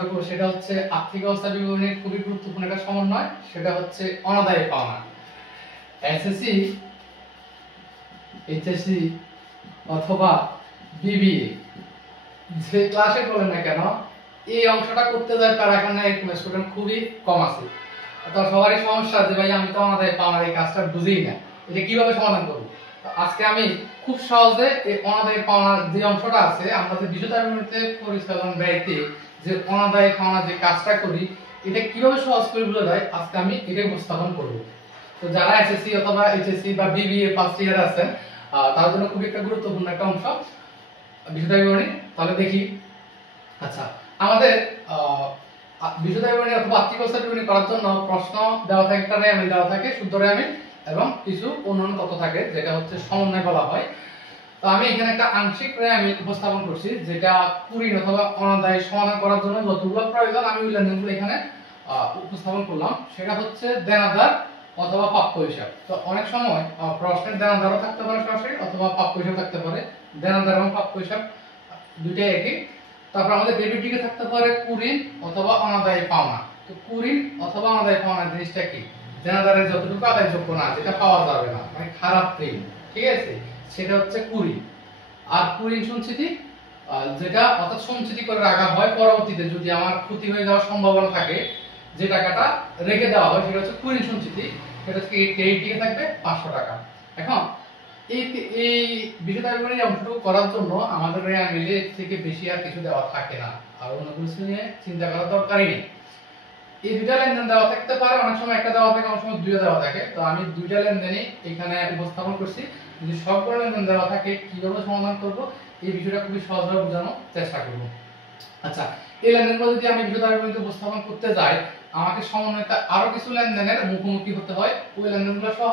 করব সেটা হচ্ছে আর্থিক অবস্থা বিবরণীর খুবই গুরুত্বপূর্ণ একটা সমন্বয়, সেটা হচ্ছে অনাদায়ী পাওনা। এসএসসি, এইচএসসি অথবা বিবিএ যে ক্লাসে বলেন না কেন, এই অংশটা করতে যায় তারা এখানে স্টুডেন্ট খুবই কম আছে। তো সবারই সমস্যা যে ভাই আমি তো অনাদায়ী পাওনার এই কাজটা বুঝিই না, এটা কিভাবে সমাধান করব। আজকে আমি খুব সহজে এই অনাদায়ী পাওনার যে অংশটা আছে, আমরা যে বিশদ বিবরণীতে পরিচালন ব্যয়তে যে অনাদায়ী পাওনা যে কাজটা করি, এটা কিভাবে সহজ করে বোঝা যায়, আজকে আমি এটাই উপস্থাপন করব। তো যারা এসএসসি অথবা এইচএসসি বা বিবিএ ফার্স্ট ইয়ার আছেন, তার জন্য খুবই একটা গুরুত্বপূর্ণ একটা অংশ বিশদ বিবরণী। তাহলে দেখি। আচ্ছা, আমাদের বিশদ বিবরণী অথবা আর্থিক অবস্থা বিবরণী করার জন্য প্রশ্ন দেওয়া থাকে, একটা রেয়ামিল দেওয়া থাকে, শুদ্ধ রেয়ামিল এবং কিছু অন্যান্য তথ্য থাকে যেটা হচ্ছে সমন্বয় বলা হয়। তো আমি এখানে একটা আংশিক রেয়ামিল উপস্থাপন করছি, যেটা কুড়িন অথবা অনাদায়ী সমাধান করার জন্য যতগুলো প্রয়োজন আমি ওই লেনদেনগুলো এখানে উপস্থাপন করলাম। সেটা হচ্ছে দেনাদার অথবা প্রাপ্য হিসাব। তো অনেক সময় প্রশ্নের দেনাদারও থাকতে পারে সরাসরি, অথবা প্রাপ্য হিসাব থাকতে পারে। দেনাদার এবং প্রাপ্য হিসাব দুইটাই একই। তারপর আমাদের ডেবিট দিকে থাকতে পারে কুড়িন অথবা অনাদায়ী পাওনা। তো কুড়িন অথবা অনাদায়ী পাওনা জিনিসটা কি? দেনাদারের যতটুকু আদায়যোগ্য না, যেটা পাওয়া যাবে না, মানে খারাপ ঋণ, ঠিক আছে, সেটা হচ্ছে কুড়িন। আর কুড়িন সঞ্চিতি, যেটা অর্থাৎ সঞ্চিতি করে রাখা হয়, পরবর্তীতে যদি আমার ক্ষতি হয়ে যাওয়ার সম্ভাবনা থাকে, যে টাকাটা রেখে দেওয়া হয় সেটা হচ্ছে কুড়িন সঞ্চিতি। সেটা হচ্ছে ক্রেডিট দিকে থাকবে 500 টাকা। এখন এই বিশদ বিবরণী অংশটুকু করার জন্য আমাদের রেয়ামিলে থেকে বেশি আর কিছু দেওয়া থাকে না, আর অন্য কিছু নিয়ে চিন্তা করার দরকারই নেই। এই দুইটা লেনদেন দেওয়া থাকতে পারে, অনেক সময় একটা দেওয়া থাকে, অনেক সময় দুইটা দেওয়া থাকে। তো আমি দুইটা লেনদেনই এখানে উপস্থাপন করছি। যদি সবগুলো লেনদেন দেওয়া থাকে কিভাবে সমাধান করব, এই বিষয়টা খুবই সহজভাবে বোঝানোর চেষ্টা করব। আচ্ছা, এই লেনদেনগুলো যদি আমি বিশদ বিবরণীতে উপস্থাপন করতে যাই, আমাকে সমন্বয়তা আরো কিছু লেনদেনের মুখোমুখি হতে হয়। ওই লেনদেনগুলো সহ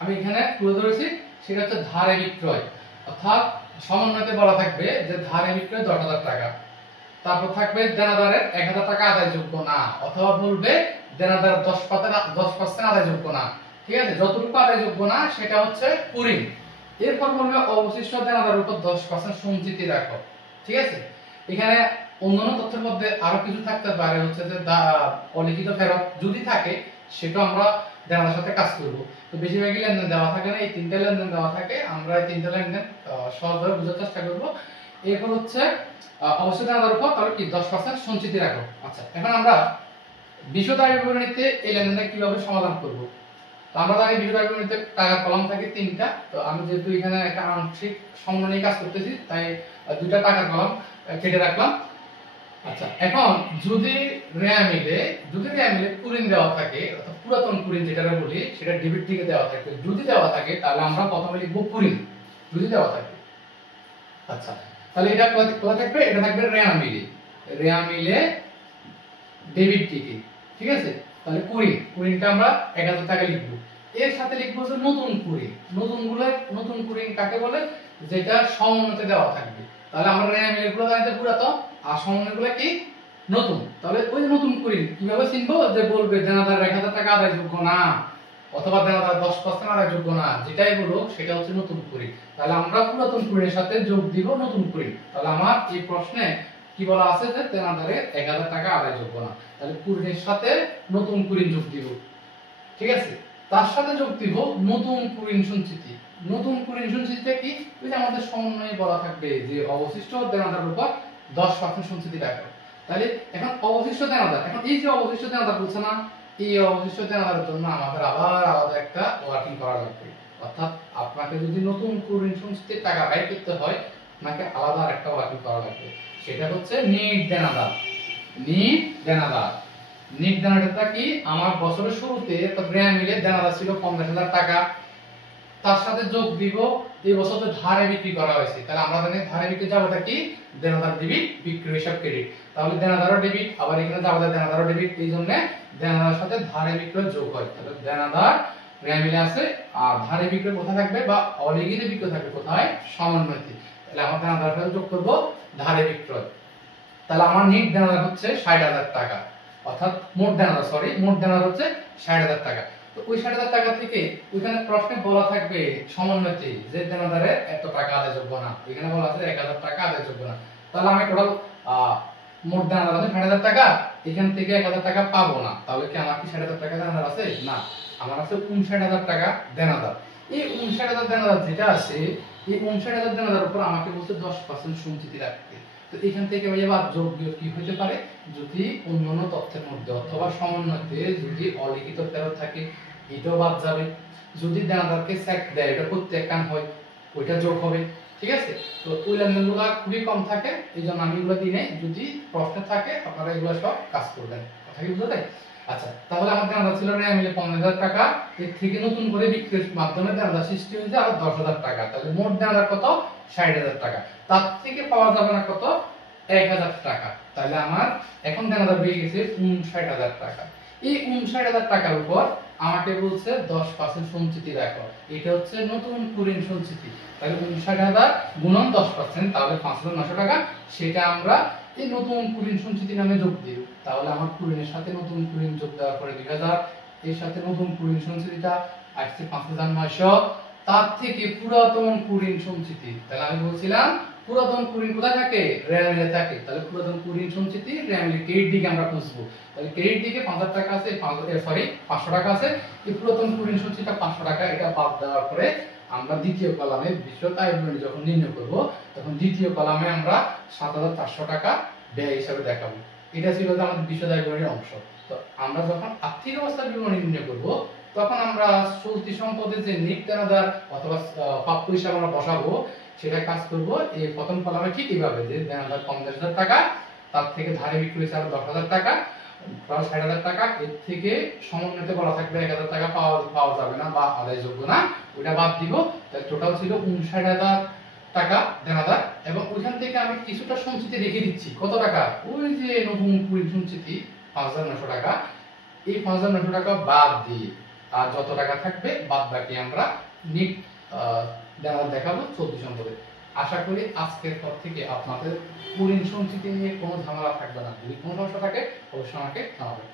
আমি এখানে তুলে ধরেছি। সেটা হচ্ছে ধারে বিক্রয়, অর্থাৎ সমন্বয়তে বলা থাকবে যে ধারে বিক্রয় 10,000 টাকা। তারপর থাকবে দেনাদারের 1,000 টাকা আদায়যোগ্য না, অথবা বলবে দেনাদার 10% আদায়যোগ্য না, ঠিক আছে, যতটুকু আদায়যোগ্য না সেটা হচ্ছে কুড়িন। এরপর বলবে অবশিষ্ট দেনাদারের উপর 10% সঞ্চিতি রাখো, ঠিক আছে। এখানে অন্যান্য তথ্যের মধ্যে আরো কিছু থাকতে পারে, হচ্ছে যে অলিখিত ফেরত যদি থাকে, সেটা আমরা দেনাদার সাথে কাজ করব। তো বেশিরভাগই লেনদেন দেওয়া থাকে না, এই তিনটা লেনদেন দেওয়া থাকে। আমরা এই তিনটা লেনদেন সহজভাবে বোঝার চেষ্টা করব। এরপর হচ্ছে অবশ্যই দেনাদার উপর তাহলে কি 10% সঞ্চিতি রাখো। আচ্ছা, এখন আমরা বিশদ বিবরণীতে এই লেনদেনটা কিভাবে সমাধান করব। তো আমরা জানি বিশদ বিবরণীতে টাকার কলাম থাকে 3টা। তো আমি যেহেতু এখানে একটা আংশিক সমন্বয় নিয়ে কাজ করতেছি, তাই দুইটা টাকার কলাম কেটে রাখলাম। আচ্ছা, এখন যদি রেয়ামিলে কুড়িন দেওয়া থাকে, অর্থাৎ পুরাতন কুড়িন যেটা বলি, সেটা ডেবিট দিকে দেওয়া থাকে। যদি দেওয়া থাকে তাহলে আমরা প্রথমে লিখব কুড়িন, যদি দেওয়া থাকে। আচ্ছা, তাহলে এটা কোথায় থাকবে? এটা থাকবে রেয়ামিলে ডেবিট দিকে, ঠিক আছে। তাহলে কুড়িনটা আমরা 1,000 টাকা লিখব। এর সাথে লিখব যে নতুন কুড়িন। নতুন কুড়িন কাকে বলে? যেটা সমন্বয়তে দেওয়া থাকবে। তাহলে আমরা রেয়ামিলে গুলো জানি যে পুরাতন, আর সমন্বয়গুলো কি নতুন। তাহলে ওই নতুন কুড়িন কিভাবে চিনবো? যে বলবে দেনাদার 1,000 টাকা আদায়যোগ্য না, অথবা দেনাদার 10% আদায়যোগ্য না, যেটাই বলুক সেটা হচ্ছে নতুন কুড়িন। তাহলে আমরা পুরাতন কুড়িনের সাথে যোগ দিব নতুন কুড়িন। তাহলে আমার এই প্রশ্নে কি বলা আছে যে দেনাদারের 1,000 টাকা আদায়যোগ্য না, তাহলে কুড়িনের সাথে নতুন কুড়িন যোগ দিব, ঠিক আছে। তার সাথে যোগ দিব নতুন কুড়িন সঞ্চিতি। নতুন কুড়িন সঞ্চিতিটা কি? ওই যে আমাদের সমন্বয়ে বলা থাকবে যে অবশিষ্ট দেনাদারের উপর 10% সঞ্চিতি রাখো। তাহলে এখন অবশিষ্ট দেনাদার, এখন এই যে অবশিষ্ট দেনাদার বলছে না, এই অবশিষ্ট দেনাদারের জন্য আমাদের আবার আলাদা একটা ওয়ার্কিং করা লাগবে। অর্থাৎ আপনাকে যদি নতুন কুড়িন সঞ্চিতির টাকা ব্যয় করতে হয়, আপনাকে আলাদা একটা ওয়ার্কিং করা লাগবে। সেটা হচ্ছে নিট দেনাদার। নিট দেনাদারটা কি? আমার বছরের শুরুতে রেয়ামিলে দেনাদার ছিল 50,000 টাকা, তার সাথে যোগ দিব এই বছর তো ধারে বিক্রি করা হয়েছে। তাহলে আমরা জানি ধারে বিক্রি যাবে কি? দেনাদার ডেবিট, বিক্রয় হিসাব ক্রেডিট। তাহলে দেনাদারও ডেবিট, আবার এখানে যাবে দেনাদারও ডেবিট, এই জন্য দেনাদারের সাথে ধারে বিক্রয় যোগ হয়। তাহলে দেনাদার রেয়ামিলে আছে, আর ধারে বিক্রয় কোথায় থাকবে বা অলিখিত বিক্রয় থাকবে কোথায়? সমন্বয়তে। তাহলে আমরা দেনাদারের সাথে যোগ করব ধারে বিক্রয়। তাহলে আমার নিট দেনাদার হচ্ছে 60,000 টাকা, অর্থাৎ মোট দেনাদার হচ্ছে 60,000 টাকা। তো ওই 60,000 টাকা থেকে ওইখানে প্রশ্নে বলা থাকবে সমন্বয়তে যে দেনাদারের এত টাকা আদায়যোগ্য না, এখানে বলা আছে 1,000 টাকা আদায়যোগ্য না। তাহলে আমি টোটাল মোট দেনাদার আছে ৬০০০ টাকা, এখান থেকে ১০০০ টাকা পাবো না, তাহলে কি আমার কি ৬০০০ টাকা দেনাদার আছে? না, আমার আছে ৫৯০০০ টাকা দেনাদার। এই ৫৯০০০ দেনাদার যেটা আছে, এই ৫৯০০০ দেনাদার উপর আমাকে বলছে 10% সঞ্চিতি রাখতে। তো এখান থেকে ভাই আবার যোগ বিয়োগ কি হতে পারে, যদি অন্যান্য তথ্যের মধ্যে অথবা সমন্বয়তে যদি অলিখিত ফেরত থাকে এটাও বাদ যাবে, যদি দেনাদারকে চেক দেয় এটা প্রত্যেকখান হয় ওইটা যোগ হবে, ঠিক আছে। তো ওই লেনদেনগুলো খুবই কম থাকে, এই জন্য আমি এগুলো দিই নাই। যদি প্রশ্ন থাকে আপনারা এগুলো সব কাজ করবেন, কথা কি বুঝতে পারছেন? আচ্ছা, তাহলে আমার দেনাদার ছিল রেয়া মিলে ৫০০০ টাকা, এর থেকে নতুন করে বিক্রির মাধ্যমে দেনাদার সৃষ্টি হয়েছে আরো ১০০০০ টাকা, তাহলে মোট দেনাদার কত? ৬০০০০ টাকা। তার থেকে পাওয়া যাবে না কত? ১০০০ টাকা। তাহলে আমার এখন দেনাদার হয়ে গেছে ৫৯০০০ টাকা। এই ৫৯০০০ টাকার উপর আমাকে বলছে 10% সঞ্চিতি রাখো, এটা হচ্ছে নতুন কুঋণ সঞ্চিতি। তাহলে ৫৯০০০ গুণন 10%, তাহলে ৫৯০০ টাকা, সেটা আমরা এই নতুন কুঋণ সঞ্চিতি নামে যোগ দিই। তাহলে আমার কুঋণের সাথে নতুন কুঋণ যোগ দেওয়ার পরে ২০০০, এর সাথে নতুন কুঋণ সঞ্চিতিটা আসছে ৫৯০০, তার থেকে পুরাতন কুঋণ সঞ্চিতি, তাহলে আমি বলছিলাম পুরাতন কুঋণ কোথায় থাকে? রেয়া মিলে থাকে। তাহলে পুরাতন কুঋণ সঞ্চিতি রেয়া মিলে ক্রেডিট দিকে আমরা খুঁজবো। তাহলে ক্রেডিট দিকে ৫০০০ টাকা আছে, ৫০০ টাকা আছে, এই পুরাতন কুঋণ সঞ্চিতিটা ৫০০ টাকা, এটা বাদ দেওয়ার পরে আমরা দ্বিতীয় কলামে বিশদ আয় বিবরণী যখন নির্ণয় করব তখন দ্বিতীয় কলামে আমরা ৭৪০০ টাকা ব্যয় হিসাবে দেখাবো। এটা ছিল আমাদের বিশদ আয় বিবরণীর অংশ। তো আমরা যখন আর্থিক অবস্থার বিবরণী নির্ণয় করব তখন আমরা চলতি সম্পদের যে নিট দেনাদার অথবা প্রাপ্য হিসাবে আমরা বসাবো, সেটা কাজ করব এই প্রথম কলামে ঠিক এইভাবে যে দেনাদার ৫০০০০ টাকা, তার থেকে ধারে বিক্রি হয়েছে আরো ১০০০০ টাকা, প্রায় ৬০০০০ টাকা, এর থেকে সমন্বয়তে বলা থাকবে ১০০০ টাকা পাওয়া যাবে না বা আদায়যোগ্য না, ওটা বাদ দিব। তাহলে টোটাল ছিল ৫৯০০০ টাকা দেনাদার, এবং ওইখান থেকে আমি কিছুটা সঞ্চিতি রেখে দিচ্ছি। কত টাকা? ওই যে নতুন কুড়ি সঞ্চিতি ৫৯০০ টাকা, এই ৫৯০০ টাকা বাদ দিয়ে আর যত টাকা থাকবে বাদ বাকি আমরা নিট দেনাদার দেখাবো চলতি সম্পদে। আশা করি আজকের পর থেকে আপনাদের কুঋণ সঞ্চিতি নিয়ে কোনো ঝামেলা থাকবে না। যদি কোনো সমস্যা থাকে অবশ্যই আমাকে জানাবেন।